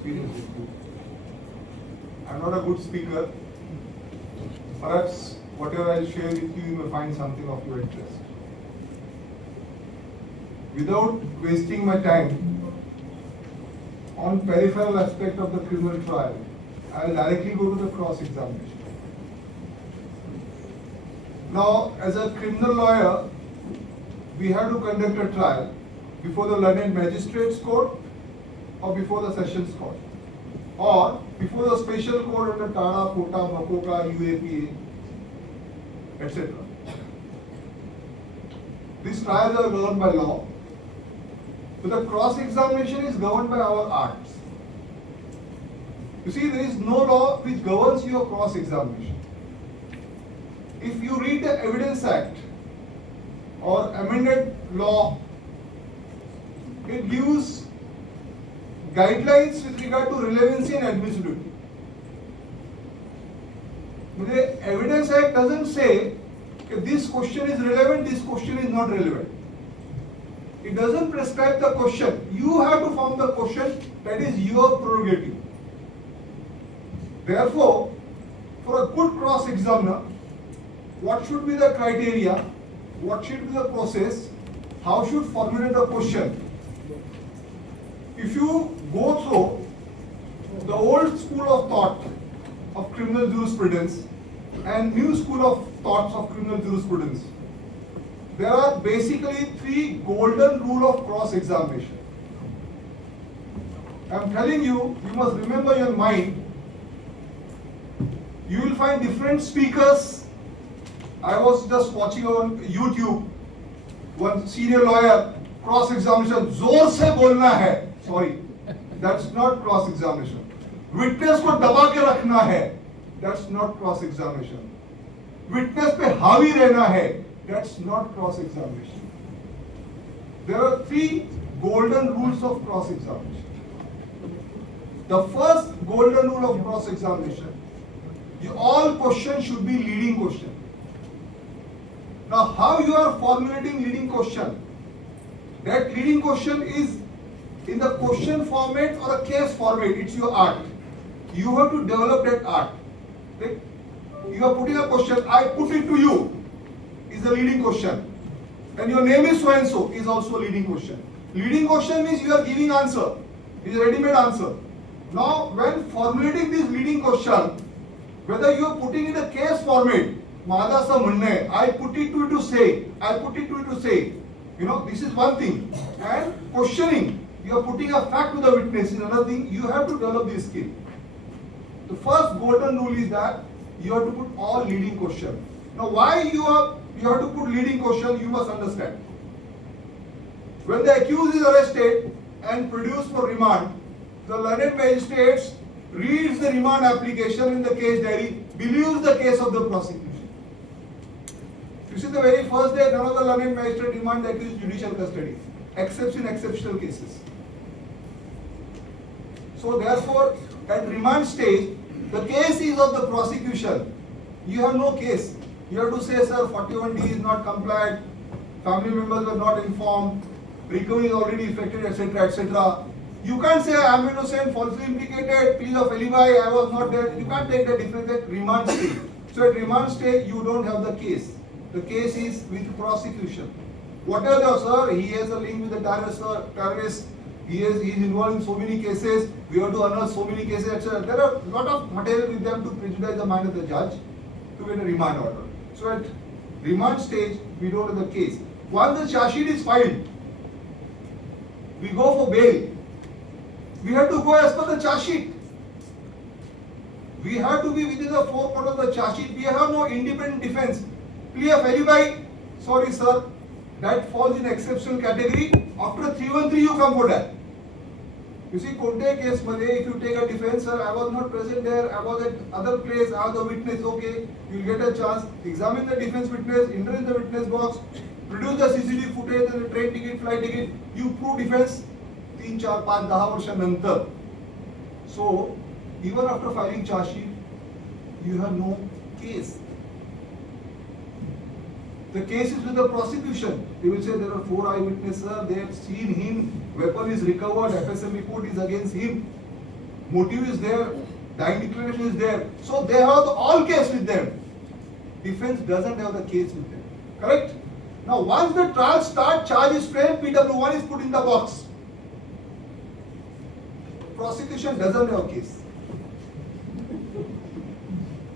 experience with you. I'm not a good speaker. Perhaps whatever I share with you, you may find something of your interest. Without wasting my time on peripheral aspect of the criminal trial, I will directly go to the cross-examination. Now, as a criminal lawyer, we have to conduct a trial before the learned magistrates court or before the sessions court or before the special court under Tata, Kota, Makoka, UAPA, etc. These trials are governed by law, but the cross-examination is governed by our arts. You see, there is no law which governs your cross-examination. If you read the Evidence Act or amended law, it gives guidelines with regard to relevancy and admissibility. The Evidence Act doesn't say if this question is relevant, this question is not relevant. It doesn't prescribe the question. You have to form the question, that is your prerogative. Therefore, for a good cross-examiner, what should be the criteria? What should be the process? How should formulate the question? If you go through the old school of thought of criminal jurisprudence and new school of thoughts of criminal jurisprudence, there are basically three golden rules of cross-examination. I am telling you, you must remember your mind. You will find different speakers. I was just watching on YouTube, one senior lawyer, cross-examination, जोर से बोलना है. Sorry, that's not cross-examination. Witness को दबा के रखना है. That's not cross-examination. Witness पे हावी रहना है. That's not cross-examination. There are three golden rules of cross-examination. The first golden rule of cross-examination, all questions should be leading question. Now, how you are formulating leading question? That leading question is in the question format or a case format. It's your art. You have to develop that art. Like, you are putting a question, I put it to you, is the leading question. And your name is so and so, is also a leading question. Leading question means you are giving answer. It is a ready-made answer. Now, when formulating this leading question, whether you are putting in a case format, I put it to you to say, I put it to you to say, this is one thing. And questioning, you are putting a fact to the witness is another thing. You have to develop this skill. The first golden rule is that you have to put all leading question. Now, why you have to put leading question, you must understand. When the accused is arrested and produced for remand, the learned magistrates reads the remand application in the case diary, believes the case of the prosecution. You see, the very first day, none of the learned magistrate remand the accused judicial custody, except in exceptional cases. So therefore, at remand stage, the case is of the prosecution. You have no case. You have to say, sir, 41D is not complied, family members were not informed, recovery is already effected, etc., etc. You can't say, I am innocent, falsely implicated, plea of alibi, I was not there. You can't take the difference at remand stage. So at remand stage, you don't have the case. The case is with prosecution. Whatever the sir, he has a link with the terrorist, he is involved in so many cases, we have to unearth so many cases, etc. There are a lot of material with them to prejudice the mind of the judge to get a remand order. So at remand stage, we don't have the case. Once the charge sheet is filed, we go for bail. We have to go as per the charge sheet. We have to be within the four corners of the charge sheet. We have no independent defense. Plea of alibi, sorry sir, that falls in exceptional category. After 313 you come for that. You see, Konte case, if you take a defense, sir, I was not present there, I was at other place, I was the witness, okay, you will get a chance. Examine the defense witness, enter in the witness box, produce the CCTV footage and the train ticket, flight ticket, you prove defense 3, 4, 5, 10 varsha nantar. So, even after filing charge sheet, you have no case. The case is with the prosecution. They will say there are 4 eyewitnesses, they have seen him, weapon is recovered, FSM report is against him. motive is there, dying declaration is there. So they have all case with them. Defense doesn't have the case with them. Correct? Now once the trial starts, charge is framed, PW1 is put in the box. Prosecution doesn't have a case.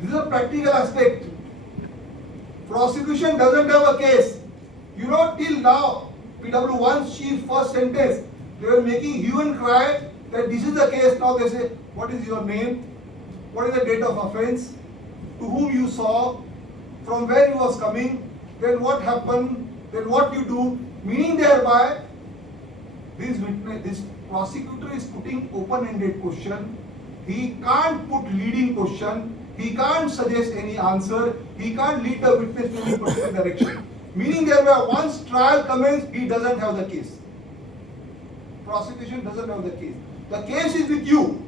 This is a practical aspect. Prosecution doesn't have a case. You know, till now, PW1's chief first sentence, they were making hue and cry that this is the case. Now they say, what is your name? What is the date of offense? To whom you saw? From where you was coming? Then what happened? Then what you do? Meaning thereby, this prosecutor is putting open-ended question. He can't put leading question. He can't suggest any answer. He can't lead the witness to any particular direction. Meaning thereby, once trial commences, he doesn't have the case. Prosecution doesn't have the case. The case is with you.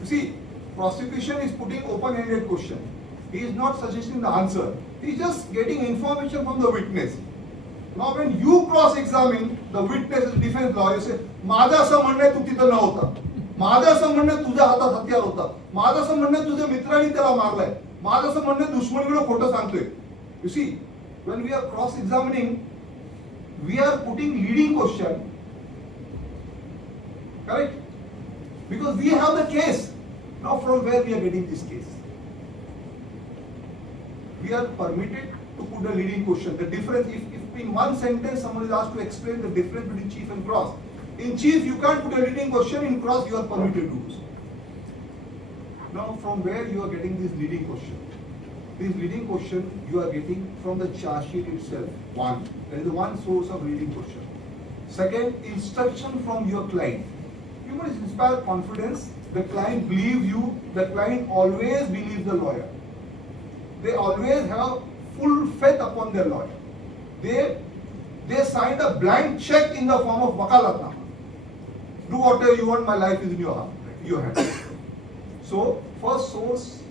You see, prosecution is putting open-ended question. He is not suggesting the answer. He is just getting information from the witness. Now when you cross-examine the witness as defense lawyer, you say, माझं असं म्हणणं आहे तू तिथं नव्हता. माझं असं म्हणणं आहे तुझ्या हातात हत्यार होता. माझं असं म्हणणं आहे तुझ्या मित्रांनी त्याला मारलाय. माझं असं म्हणणं आहे दुश्मनीकडे खोटं सांगतोय. You see, when we are cross-examining, we are putting leading question. Correct? Because we have the case. Now from where we are getting this case? We are permitted to put the leading question. The difference, if in one sentence someone is asked to explain the difference between chief and cross. In chief you can't put a leading question, in cross you are permitted to do so. Now from where you are getting this leading question? This leading question you are getting from the charge sheet itself. One, that is the one source of leading question. Second, instruction from your client. You must inspire confidence. The client believes you. The client always believes the lawyer. They always have full faith upon their lawyer. They signed a blank check in the form of wakalatnama. Do whatever you want, my life is in your hands. So, first source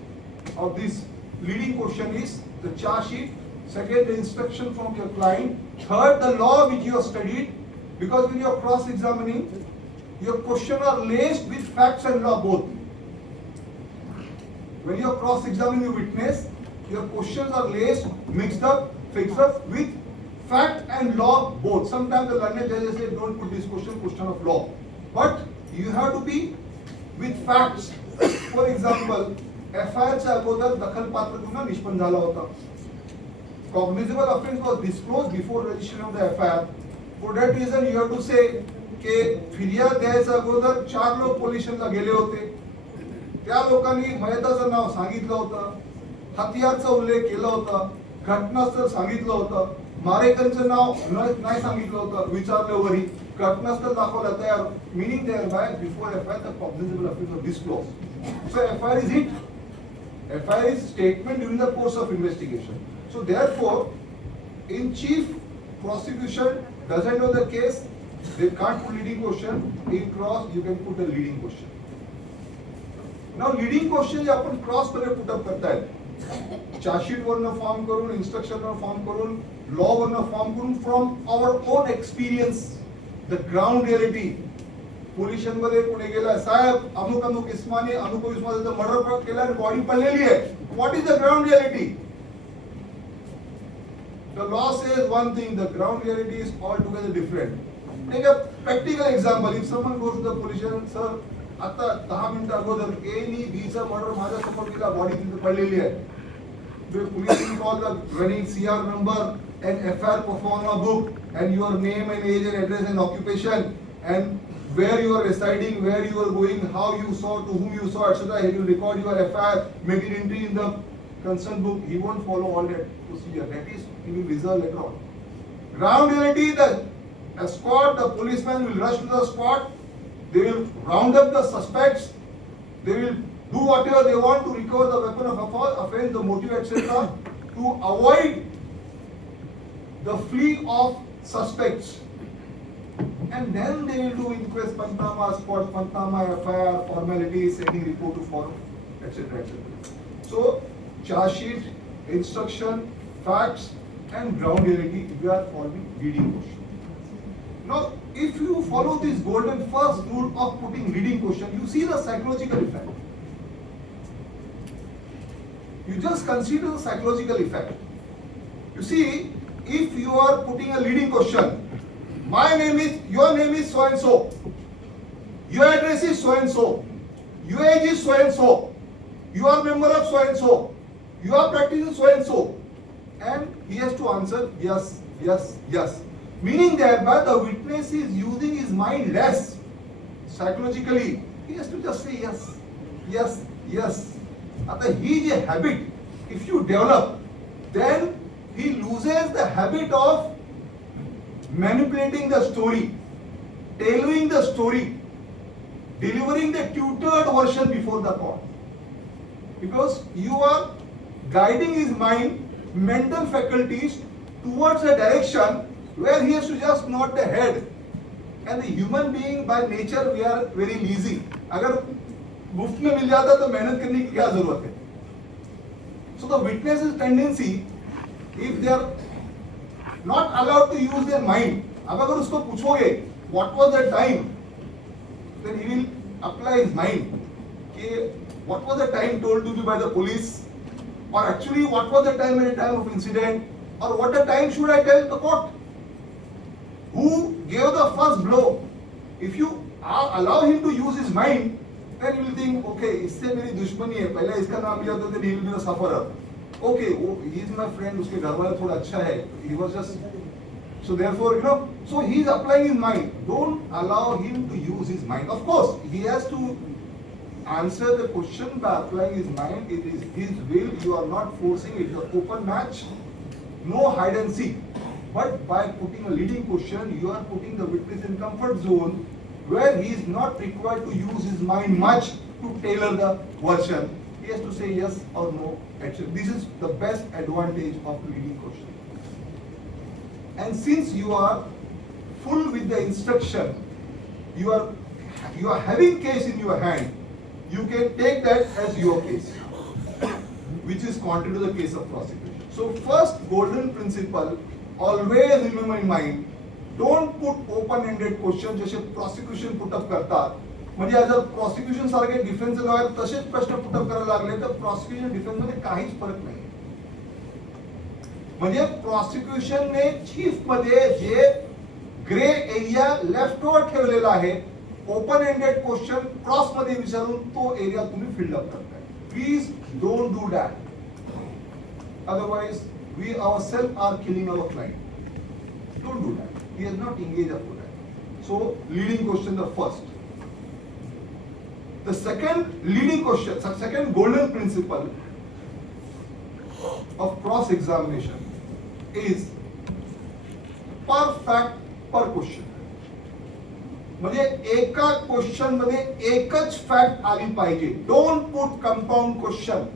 of this leading question is the charge sheet. Second, the instruction from your client. Third, the law which you have studied. Because when you are cross-examining, your questions are laced with facts and law both. When you are cross-examining the witness, your questions are laced, mixed up, fixed up with fact and law both. Sometimes the learned judges say, don't put this question of law. But you have to be with facts. For example, FIR च्या अगोदर दखलपात्र गुन्हा निष्पन्न झाला होता. Cognizable offense was disclosed before registration of the FIR. For that reason, you have to say की फिर्याद द्यायच्या अगोदर 4 लोक पोलीस स्टेशनला गेले होते. त्या लोकांनी मयताचं नाव सांगितलं होतं, हत्यारचा उल्लेख केला होता, घटनास्थळ सांगितलं होतं, मारेकरचं नाव नाही सांगितलं होतं, विचारल्यावरही घटनास्थळ दाखवलं तयार. Meaning thereby, before FIR, the cognizable offense was disclosed. So FIR is it? FIR is statement during the course of investigation. So therefore, in chief, prosecution doesn't know the case, they can't put leading question. In cross, you can put a leading question. Now leading question जे आपण cross मध्ये put up करतायत, charge sheet वरनं form करून, instruction वरनं form करून, law वरनं form करून, from our own experience, the ground reality. Police स्टेशनमध्ये पुणे गेला, साहेब अमुक अमुक इस्माने अमुक इस्माचं मर्डर केला आणि बॉडी पडलेली आहे. What is the ground reality? The law says one thing, the ground reality is altogether different. Take a practical example. If someone goes to the police station, sir, आता 10 मिनिटं अगोदर A नी B चा murder माझ्या समोर केला, body तिथे पडलेली आहे. The police will call the running CR number and FIR perform a book and your name and age and address and occupation and where you are residing, where you are going, how you saw, to whom you saw, etc. He will record your FIR, make an entry in the concerned book. He won't follow all that procedure. That is, he will reserve later on. Ground reality, the escort, the policeman will rush to the spot. They will round up the suspects. They will do whatever they want to recover the weapon of offense, the motive, etc. to avoid the flee of suspects. And then they will do inquest, pantama, spot pantama, FIR, formalities, sending report to forum, etc. etc. So, charge sheet, instruction, facts, and ground reality, we are following leading question. Now, if you follow this golden first rule of putting leading question, you see the psychological effect. You just consider the psychological effect. You see, if you are putting a leading question, your name is so and so, your address is so and so, your age is so and so, you are member of so and so, you are practicing so and so, and he has to answer yes, yes, yes. Meaning that by the witness is using his mind less psychologically. He has to just say yes, yes, yes. After he is a habit, if you develop, then he loses the habit of manipulating the story, tailoring the story, delivering the tutored version before the court. Because you are guiding his mind, mental faculties towards a direction where he has to just nod the head. And the human being by nature we are very lazy. अगर मुफ्त में मिल जाता तो मेहनत करने की क्या जरूरत है? So the witness's tendency, if they are not allowed to use their mind, अब अगर उसको पूछोगे what was the time, then he will apply his mind कि what was the time told to me by the police, or actually what was the time at the time of incident, or what the time should I tell the court? Who gave the first blow? If you allow him to use his mind, then he will think, okay, इससे मेरी दुश्मनी है, पहले इसका नाम लिया तो then he will be the sufferer. Okay, he is my friend, उसके घर वाला थोड़ा अच्छा है, he was just, so therefore, so he is applying his mind. Don't allow him to use his mind. Of course, he has to answer the question by applying his mind. It is his will, you are not forcing it. It's an open match, no hide and seek. But by putting a leading question, you are putting the witness in comfort zone where he is not required to use his mind much to tailor the version. He has to say yes or no. Actually, this is the best advantage of leading question. And since you are full with the instruction, you are having case in your hand, you can take that as your case, which is contrary to the case of prosecution. So first golden principle, always remember in mind, don't put open-ended question जैसे prosecution put up करतात. म्हणजे जर prosecution सारखे defence lawyer तसेच प्रश्न put up करायला लागले तर prosecution डिफेन्स मध्ये काहीच फरक नाही. म्हणजे prosecution ने चीफ मध्ये जे ग्रे एरिया लेफ्ट वर ठेवलेला आहे, ओपन एंडेड क्वेश्चन क्रॉस मध्ये विचारून तो एरिया तुम्ही फिल अप करताय. Please don't do that. Otherwise, we ourselves are killing our client. Don't do that. He has not engaged up to that. So, leading question the first. The second leading question, second golden principle of cross-examination is per fact per question. म्हणजे एका question मध्ये एकच fact आली पाहिजे. Don't put compound question.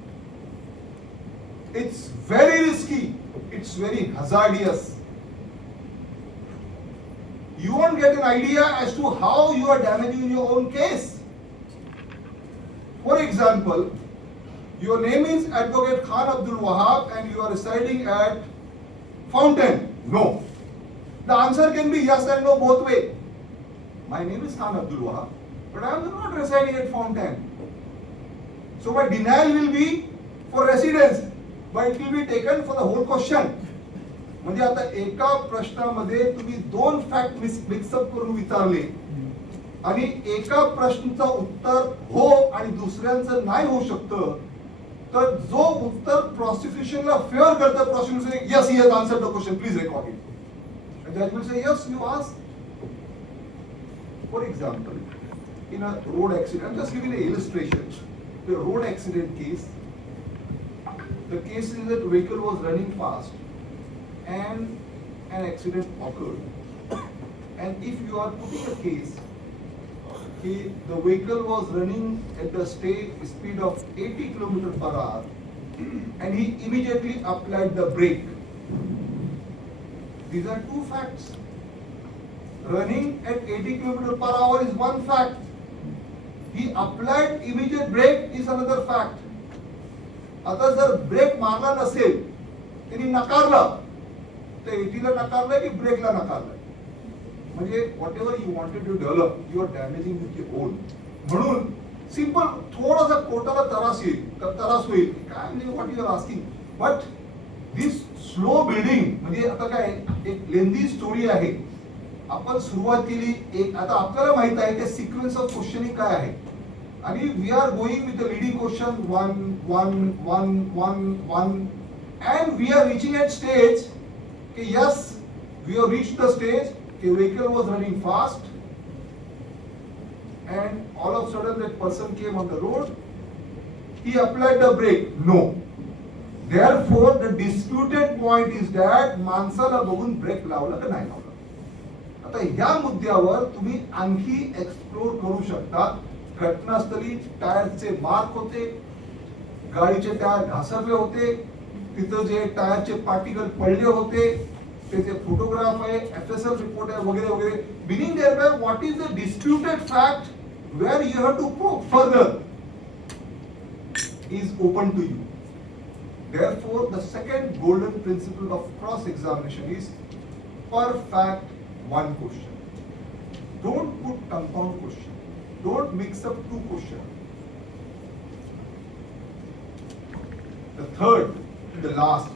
It's very risky. It's very hazardous. You won't get an idea as to how you are damaging your own case. For example, your name is Advocate Khan Abdul Wahab and you are residing at Fountain. No. The answer can be yes and no both ways. My name is Khan Abdul Wahab, but I am not residing at Fountain. So my denial will be for residence, but it will be taken for the whole question. म्हणजे आता एका प्रश्नामध्ये तुम्ही दोन fact mix up करून विचारले आणि एका प्रश्नाचं उत्तर हो आणि दुसऱ्यांचं नाही होऊ शकतं, तर जो उत्तर प्रॉसिक्युशनला फेवर करतं, prosecution yes he has answered the question, please record it. And judge will say yes, you asked. For example, in a road accident, I'm just giving an illustration. The road accident case, the case is that vehicle was running fast and an accident occurred. And if you are putting a case, the vehicle was running at the speed of 80 km per hour and he immediately applied the brake. These are two facts. Running at 80 km per hour is one fact. He applied immediate brake is another fact. आता जर break मारला नसेल, त्यांनी नकारला, तर 80 ला नकारलं की ब्रेकला नकारलं. म्हणजे whatever you wanted to develop you are damaging with your own. म्हणून सिंपल थोडासा कोर्टाला त्रास होईल काय म्हणजे what you are asking. But this slow building म्हणजे आता काय एक लेंदी स्टोरी आहे. आपण सुरुवात केली एक आता आपल्याला माहित आहे ते सिक्वेन्स ऑफ क्वेश्चनिंग काय आहे आणि we are going with the leading question 1 and we are reaching at stage कि yes we have reached the stage कि vehicle was running fast and all of a sudden that person came on the road, he applied the brake. No, therefore the disputed point is that माणसाला बघून break लावला का नाही लावला. आता ह्या मुद्द्यावर तुम्ही आणखी एक्सप्लोर करू शकता. घटनास्थळी टायरचे मार्क होते, गाडीचे टायर घासरले होते, तिथं जे टायरचे पार्टिकल पडले होते त्याचे फोटोग्राफ आहे, FSL रिपोर्ट आहे वगैरे वगैरे. meaning thereby what is the disputed fact where you have to probe further is open to you. Therefore the second golden principle of cross examination is per fact one question. Don't put compound question, don't mix up two questions. The third, the last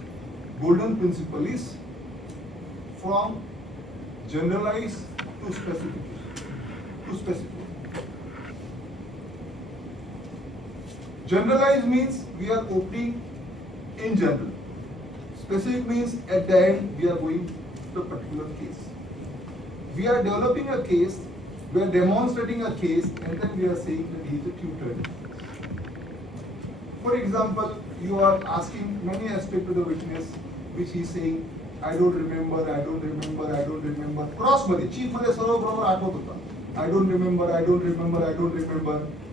golden principle is from generalized to specific. Generalized means we are opening in general. Specific means at the end we are going to a particular case. We are developing a case, we are demonstrating a case, and then we are saying that he is a tutor. For example, you are asking many aspects to the witness, which he is saying, I don't remember. Cross मध्ये, chief मध्ये सर्व बरोबर आठवत होता. I don't remember.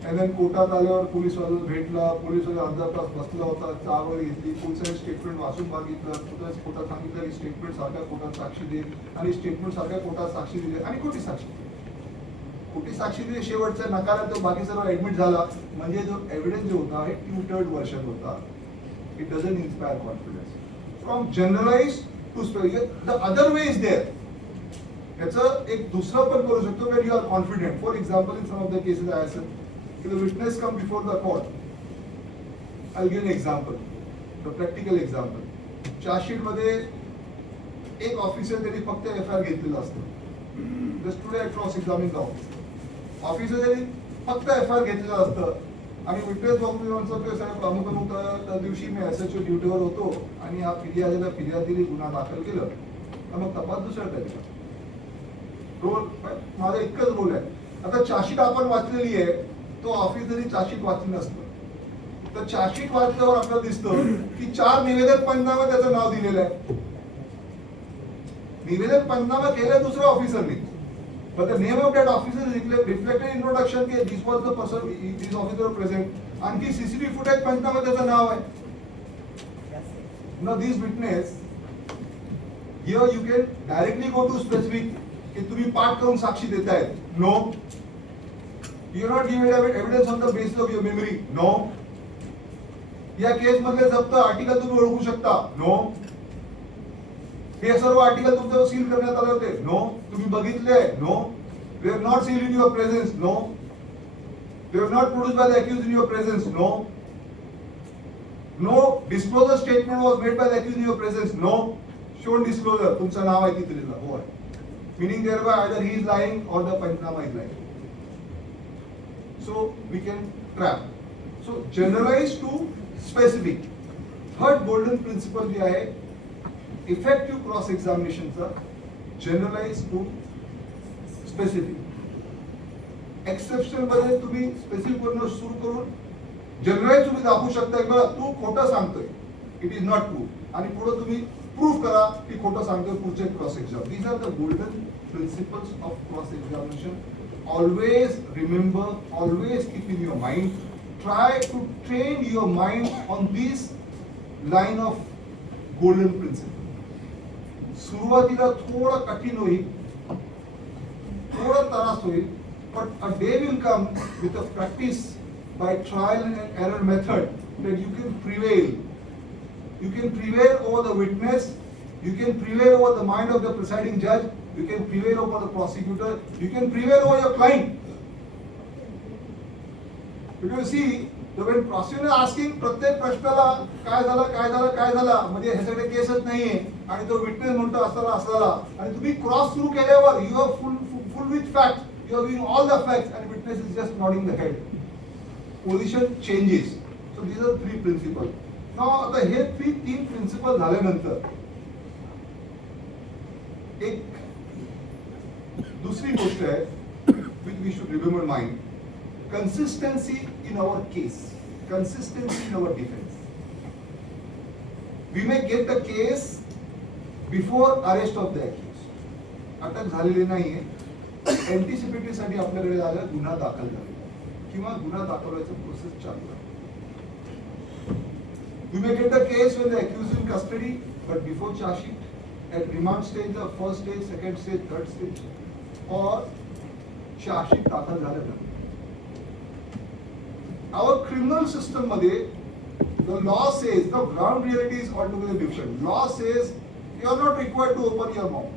And then कोर्टात आल्यावर police वाला भेटला, police वाला अर्धा तास बसला होता, चावर घेतली, पोलिसांनी स्टेटमेंट वाचून बघितलं, तुझं कोर्टात सांगितलं की स्टेटमेंट सारख्या कोर्टात साक्षी दे, आणि स्टेटमेंट सारख्या कोर्टात साक्षी दिली आणि खोटी साक्षी दिली. शेवटच्या नकारात तो बाकी सर्व ऍडमिट झाला. म्हणजे जो एव्हिडन्स जो होता हे ट्युटर्ड वर्जन होता. It doesn't inspire confidence. From generalize to specific, the other way is there. याचं एक दुसरं पण करू शकतो when you are confident. For example in some of the cases I said की the witness come before the court. I give an example, the practical example. Chargesheet मध्ये एक officer त्यांनी फक्त FIR घेतलेलं असतं. Just today I cross examine the officer. Officer त्यांनी फक्त FIR घेतलेलं असतं आणि विटनेस बघून साहेब अमुक अमुक त्या दिवशी मी SHO ड्युटीवर होतो आणि हा फिर्यादीला फिर्याद दिली, गुन्हा दाखल केलं. मग तपास दुसऱ्या टाईपचा रोल. माझा इतकंच रोल आहे. आता चार्जशीट आपण वाचलेली आहे, तो ऑफिसरनी चार्जशीट वाचली नसतं. तर चार्जशीट वाचल्यावर आपल्याला दिसतं की 4 निवेदक पंचनामा त्याचं नाव दिलेलं आहे. निवेदक पंचनामा केलं दुसऱ्या ऑफिसरनी, but the name of that officer is reflected in introduction कि this was the person, this officer present. आणखी CCTV footage पंचनामा त्याचं नाव आहे. Now this witness, here you can directly go to specific कि तुम्ही पाठ करून साक्षी देतायत. No. You are not giving evidence on the basis of your memory. No. या case मधले जप्त आर्टिकल तुम्ही ओळखू शकता. No. हे सर्व आर्टिकल तुमच्यावर सील करण्यात आले होते. नो. तुम्ही बघितले. No. They have not sealed in your presence. No. They have not produced by the accused in your presence. No. No disclosure statement was made by the accused in your presence. No. Shown disclosure. तुमचं नाव आहे तिथे लिहिलं. हो आहे. Meaning thereby either he is lying or the Panchnama is lying. So we can trap. So generalize to specific. Third golden principle जे आहे effective cross examination चा generalize to specific. Exception मध्ये तुम्ही स्पेसिफिक वरून सुरू करून जनरलाइज तुम्ही दाखवू शकता की बघा तू खोटं सांगतोय, इट इज नॉट ट्रू, आणि पुढे तुम्ही प्रूफ करा की खोटं सांगतोय पुढचे cross exam. These are the golden principles of cross examination. Always remember, always keep in your mind, try to train your mind on this line of golden principle. सुरुवातीला थोडं कठीण होईल, थोडं त्रास होईल, but a day will come with a practice by trial and error method that you can prevail. You can prevail over the witness, you can prevail over the mind of the presiding judge, You can prevail over the prosecutor. You can prevail over your client. Because see, when prosecutor asking प्रत्येक प्रश्नाला काय झाला म्हणजे ह्याच्याकडे केसच नाहीये आणि तो witness म्हणतो असला आणि तुम्ही क्रॉस थ्रू केल्यावर you are full with fact, you are giving all the facts and witness is just nodding the head. Position changes. So these are three principles. Now आता हे तीन प्रिन्सिपल झाल्यानंतर एक दूसरी गोष्ट आहे which we should remember mind. Consistency in our case, consistency in our defense. We may get the case before arrest of the accused. अटक झालेली नाहीये, एंटिसिपेटरी साठी आपल्याकडे आलं, गुन्हा दाखल झालेला किंवा गुन्हा दाखल व्हायचं प्रोसेस चालू आहे. We may get the case when the accused is in custody, but before charge sheet, at remand stage, the first stage, second stage, third stage, or charge sheet दाखल झाल्यानंतर. Our criminal system मध्ये the law says, the ground reality is altogether different. Law says you are not required to open your mouth.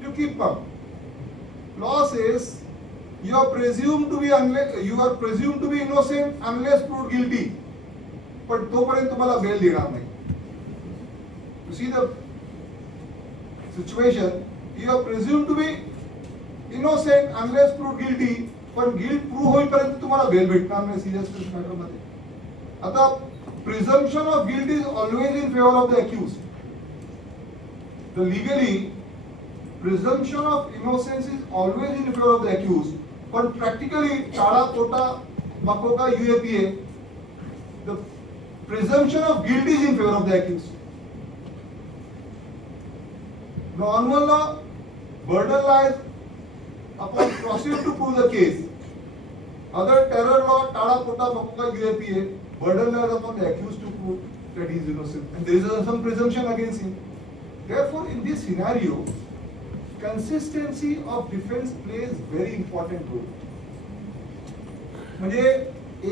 You keep mum. Law says you are presumed to be innocent unless proved guilty. पण तोपर्यंत तुम्हाला bell देणार नाही. You see the situation. You are presumed to be innocent unless proved guilty. पण guilt prove होईपर्यंत तुम्हाला bail भेटणार नाही सिरियस मॅटर मध्ये. आता presumption of guilt is always in favour of the accused. The legally presumption of innocence is always in favour of the accused. पण practically TADA POTA MCOCA UAPA the presumption of guilt is in favour of the accused. Normal law burden lies upon prosecutor to prove the case. Other terror law, Tata, Pota, Makuka, UAPA, burden lies upon the accused to prove that he is innocent. And there is some presumption against him. Therefore, in this scenario, consistency of defense plays very important role. म्हणजे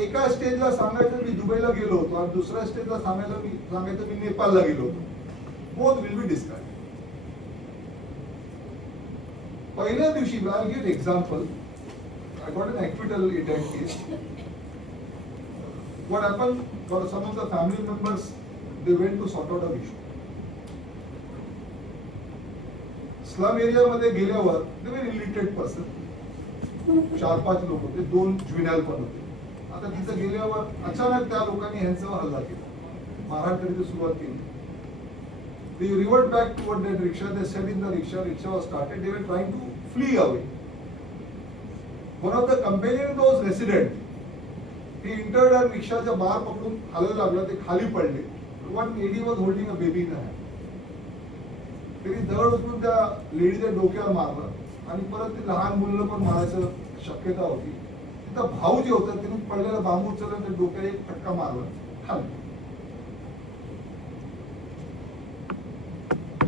एका स्टेजला सांगायचं मी दुबईला गेलो होतो आणि दुसऱ्या स्टेजला सांगायचं मी नेपाळला गेलो होतो. Both will be discussed. पहिल्या दिवशी I'll give an example. I got an acquittal in that case. What happened? For some of the family members, they went to sort out an issue. Slum area मध्ये गेल्यावर they were illiterate person. 4-5 लोक होते, 2 ज्युनियल पण होते. आता तिथं गेल्यावर अचानक त्या लोकांनी ह्यांच्यावर हल्ला केला, मारहाण करायची सुरुवात केली. They revert back toward that rickshaw. They sat in the rickshaw. Rickshaw was started. They were trying to flee away. One of the companion those resident, he entered and rickshaw बाहेर पकडून हलायला लागला. ते खाली पडले. One lady was holding a baby in her hand. त्यांनी दगड उचलून त्या लेडीच्या डोक्यावर मारलं आणि परत ते लहान मुलं पण मारायचं शक्यता होती. तिथं भाऊ जे होतं त्यांनी पडलेला बांबू उचलला त्या डोक्याला एक फटका मारला खाली.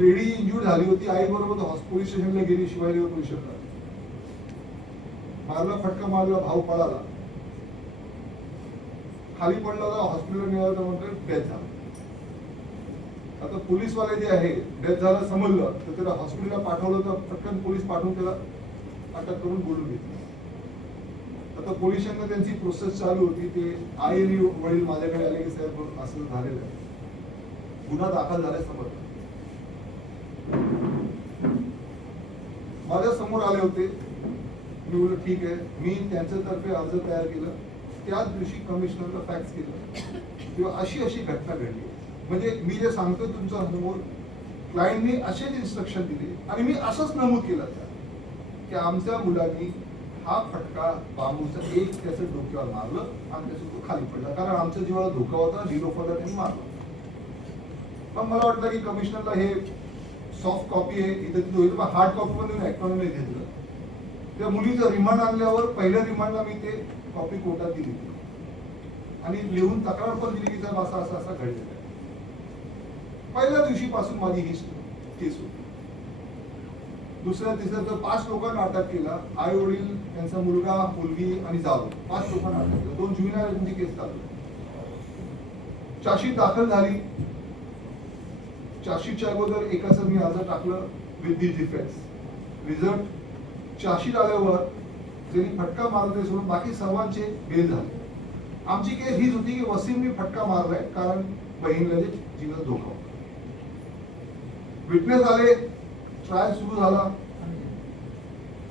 लेडी इंज्युर्ड झाली होती. आई बरोबर पोलीस स्टेशनला गेली, शिवाजीनगर पोलीस स्टेशनला. मारला, फटका मारला, भाऊ पळाला, खाली पडला होता, हॉस्पिटलला नेला म्हणतो डेथ झाला. आता पोलीसवाले जे आहे डेथ झालं समजलं तर त्याला हॉस्पिटलला पाठवलं तर पटकन पोलीस पाठवून त्याला अटक करून बोलून घेतली. आता पोलिसांना त्यांची प्रोसेस चालू होती. ते आई आणि वडील माझ्याकडे आले की साहेब असं झालेलं आहे, गुन्हा दाखल झालाय समजलं. माझ्या समोर आले होते. मी बोललो ठीक आहे. मी त्यांच्यातर्फे अर्ज तयार केला. त्याच दिवशी कमिशनरला फॅक्स केलं किंवा अशी घटना घडली. म्हणजे मी जे सांगतो तुमच्या समोर क्लायंटनी असेच इन्स्ट्रक्शन दिले आणि मी असंच नमूद केलं की आमच्या मुलांनी हा फटका बांबूचा एक त्याचं डोक्यावर मारलं आणि त्याचं तो खाली पडला, कारण आमच्या जीवाला धोका होता. निरोफाला त्यांनी मारलं. पण मला वाटलं की कमिशनरला हे सॉफ्ट कॉपी आहे, इथे तिथे होईल. पण हार्ड कॉपी मध्ये ऍक्टॉनॉमी घेतलं. त्या मुलीचं रिमांड आणल्यावर पहिल्या रिमांडला मी ते कॉपी कोर्टात दिली आणि लिहून तक्रार पण दिली की साहेब असं घडलेलं आहे. पहिल्या दिवशीपासून माझी ही केस होती. दुसऱ्या तिसऱ्या तर 5 लोकांना अटक केला. आई वडील, त्यांचा मुलगा, मुलगी आणि जावई, 5 लोकांना अटक केलं. 2 ज्युनियर केस चालू. चार्जशीट दाखल झाली. चार्जशीटच्या अगोदर एकाचं मी अर्ज टाकलं विथ दी डिफेन्स. रिझल्ट चाशीत आल्यावर ज्यांनी फटका मारला ते सोडून बाकी सर्वांचे बेल झाले. आमची केस हीच होती की वसीमनी फटका मारलाय कारण बहिणीला जे जीवन धोका होता. विटनेस आले, ट्रायल सुरू झाला.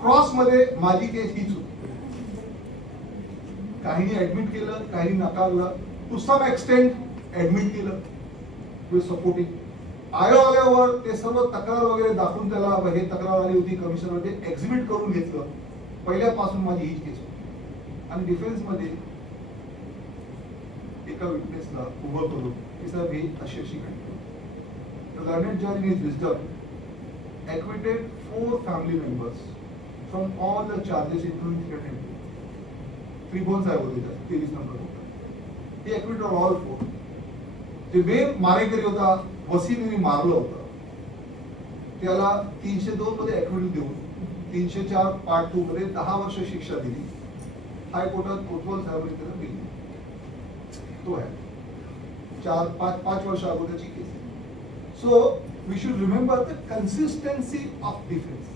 क्रॉस मध्ये माझी केस हीच होती. काहींनी ऍडमिट केलं, काहींनी नकारलं, टू सम एक्सटेंट ऍडमिट केलं विथ सपोर्टिंग. आयो आल्यावर ते सर्व तक्रार वगैरे दाखवून त्याला हे तक्रार आली होती कमिशनर ते एक्झिबिट करून घेतलं. पहिल्यापासून माझी हीच केस होती. आणि डिफेन्स मध्ये एका विटनेसला उभं करून की साहेब हे अशी अशी घटना. The learned judge in his wisdom acquitted 4 family members from all the charges including threat and rape. त्रिभुवन साहेब होते त्यात 23 नंबर होता. He acquitted all 4. जे मेन मारेकरी होता वसीमने मारलं होतं त्याला 302 मध्ये ऍक्विटल देऊन 304 पार्ट 2 मध्ये 10 वर्ष शिक्षा दिली. हायकोर्टात कोतवाल साहेबांनी त्याला दिली. तो आहे 4-5 वर्ष अगोदरची case. So we should remember the consistency of defense.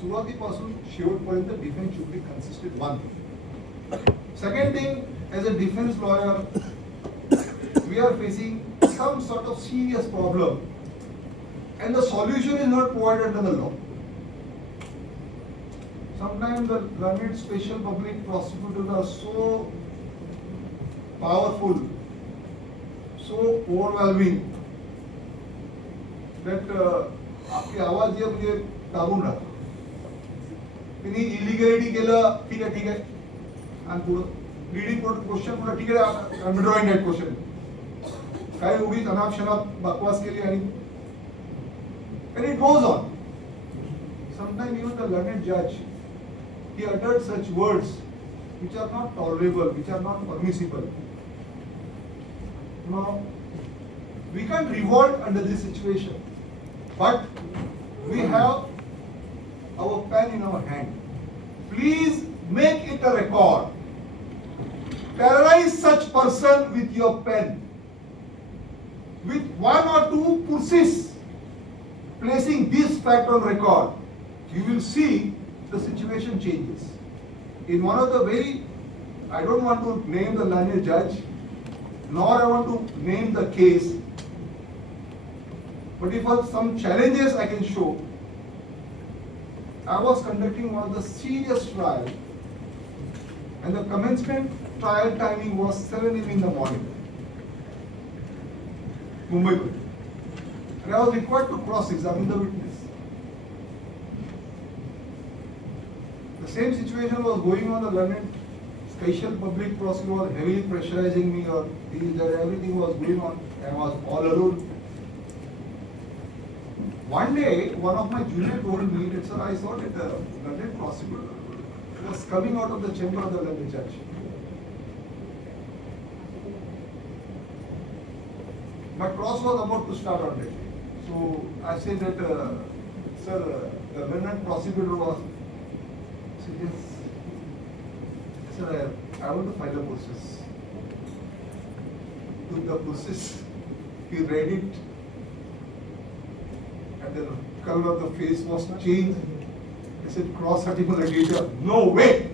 सुरुवातीपासून शेवटपर्यंत defense should be consistent. One thing. Second thing, as a defense lawyer, we are facing some sort of serious problem, and the solution is not provided under the law. Sometimes the learned special public prosecutors are so powerful, so overwhelming that आपली आवाज जे म्हणजे दाबून राहतो. त्यांनी इलिगॅलिटी केलं, ठीक आहे आणि पुढं लीडिंग क्वेश्चन पुढे ठीक आहे, विड्रॉइंग दॅट क्वेश्चन. काही उगीच अनाप शनाप बकवास केली आणि it goes on. Sometimes even the learned judge, he uttered such words which are not tolerable, which are not permissible. Now, we can't revolt under this situation, but we have our pen in our hand. Please make it a record. Terrorize such person with your pen. With 1 or 2 persist placing this fact on record, you will see the situation changes. In one of the very, I don't want to name the learned judge, nor I want to name the case, but if some challenges I can show. I was conducting one of the serious trial, and the commencement trial timing was 7 in the morning, Mumbai, and I was required to cross-examine the witness. The same situation was going on. The learned special public prosecutor was heavily pressurizing me, or that everything was going on. I was all alone. One day, one of my junior told me that, sir, I saw that the learned prosecutor was coming out of the chamber of the learned judge. But cross was about to start on that day. So I said that, sir, the learned prosecutor was, said, yes, sir, I want to file a process. Took the process, he read it, and the color of the face was changed. I said, cross article, no way,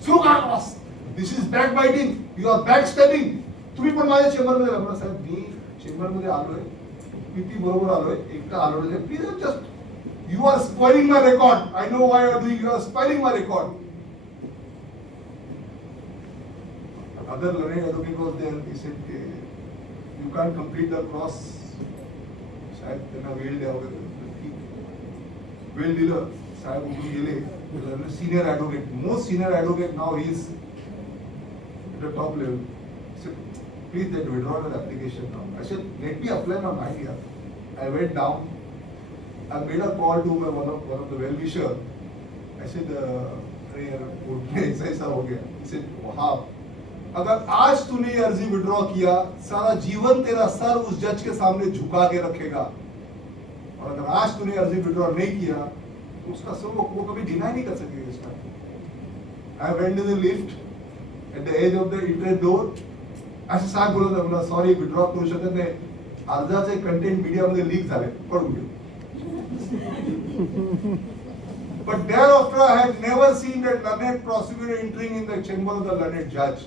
through cross. This is backbiting. You are backstabbing. तुम्ही पण माझ्या chamber मध्ये लागला. साहेब मी chamber मध्ये आलोय, किती बरोबर आलोय, एकटा आलो नाही. Please just, you are spoiling my record. I know why you are doing. You are spoiling my record. Other learned advocate was there. He said, you can't complete the cross. शायद त्यांना वेळ द्यावा वगैरे. वेळ दिलं, साहेब उठून गेले. Senior advocate, most senior advocate, now he is at the top level. So, please let withdraw the application now. I said, let me apply my mind here. I went down. I made a call to one of the well-wisher. I said, अरे यार court में ऐसा हो गया. He said, Wahab, अगर आज तूने ये अर्जी विड्रॉ किया, सारा जीवन तेरा सर उस जज के सामने झुका के रखेगा. और अगर आज तूने अर्जी विड्रॉ नहीं किया, तो उसका सब वो कभी डिनाई नहीं कर सकेगा इसका. I went in the lift at the edge of the entrance door. असं साहेब बोलत होते, मला सॉरी विड्रॉ करू शकत नाही, अर्जाचे कंटेंट मीडियामध्ये लीक झाले, पडून गेले. But thereafter I had never seen that learned prosecutor entering in the chamber of the learned judge.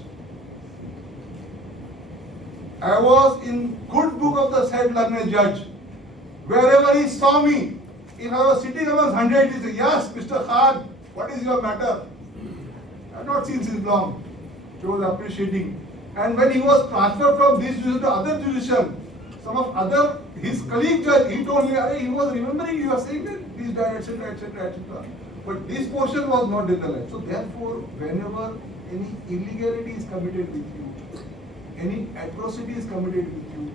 I was in good book of the said learned judge. Wherever he saw me, if I was sitting amongst 100, he said, yes, Mr. Khan, what is your matter? I have not seen since long. He was appreciating. And when he was transferred from this division to other division, some of other, his colleague judge, he told me, he was remembering you are saying that this died, etc., etc., etc. But this portion was not in the line. So therefore, whenever any illegality is committed with you, any atrocity is committed with you,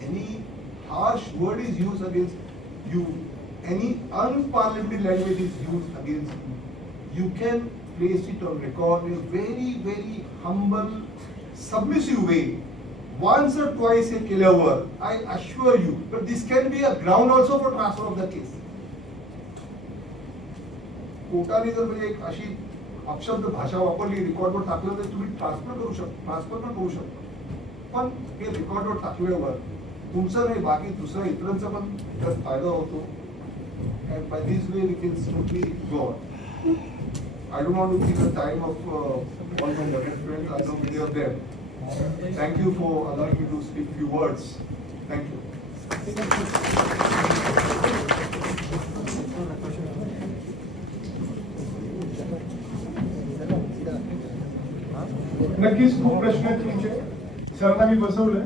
any harsh word is used against you, any unparliamentary language is used against you, you can place it on record in a very, very humble, submissive way. Once or twice a clever, I assure you, but this can be a ground also for transfer of the case. कोर्टाने जर म्हणजे एक अशी अपशब्द भाषा वापरली रेकॉर्डवर टाकलं तर तुम्ही ट्रान्सफर पण करू शकता. पण हे रेकॉर्डवर टाकल्यावर तुमचं नाही बाकी दुसऱ्या इतरांचा पण त्यात फायदा होतो. And by this way we can smoothly go on. I don't want to keep the time of all my learned friends. I know many of them. Thank you for allowing me to speak few words. Thank you. नक्कीच खूप प्रश्न आहेत तुमचे. सरांना मी बसवलं.